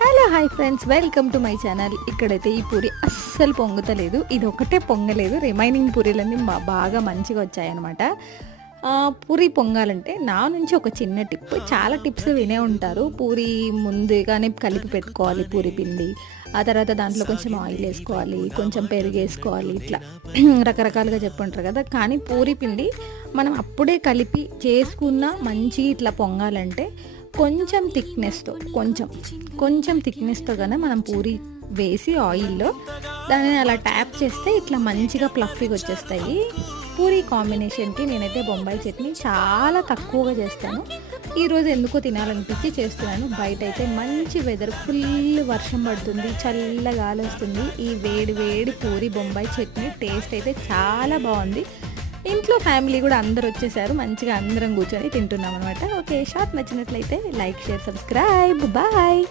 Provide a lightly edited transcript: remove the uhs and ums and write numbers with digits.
Hello hi friends, welcome to my channel. ఇక్కడైతే ఈ పూరి అస్సలు పొంగుతలేదు, ఇది ఒకటే పొంగలేదు, రిమైనింగ్ పూరీలన్నీ బాగా మంచిగా వచ్చాయన్నమాట. పూరి పొంగాలంటే నా నుంచి ఒక చిన్న టిప్. చాలా టిప్స్ వినే ఉంటారు. పూరి ముందుగానే కలిపి పెట్టుకోవాలి పూరి పిండి, ఆ తర్వాత దాంట్లో కొంచెం ఆయిల్ వేసుకోవాలి, కొంచెం పెరుగు వేసుకోవాలి, ఇట్లా రకరకాలుగా చెప్పుంటారు కదా. కానీ పూరి పిండి మనం అప్పుడే కలిపి చేసుకున్న మంచి ఇట్లా పొంగాలంటే కొంచెం థిక్నెస్తో కొంచెం థిక్నెస్తో కానీ మనం పూరి వేసి ఆయిల్లో దానిని అలా ట్యాప్ చేస్తే ఇట్లా మంచిగా ప్లఫీగా వచ్చేస్తాయి. పూరి కాంబినేషన్కి నేనైతే బొంబాయి చట్నీ చాలా తక్కువగా చేస్తాను. ఈరోజు ఎందుకో తినాలనిపించి చేస్తున్నాను. బయట అయితే మంచి వెదర్, ఫుల్ వర్షం పడుతుంది, చల్లగా గాలి వస్తుంది. ఈ వేడి వేడి పూరి బొంబాయి చట్నీ టేస్ట్ అయితే చాలా బాగుంది. ఇంట్లో ఫ్యామిలీ కూడా అందరు వచ్చేసారు, మంచిగా అందరం కూర్చొని తింటున్నాం అనమాట. ఓకే, షార్ట్ నచ్చినట్లయితే లైక్, షేర్, సబ్స్క్రైబ్. బాయ్.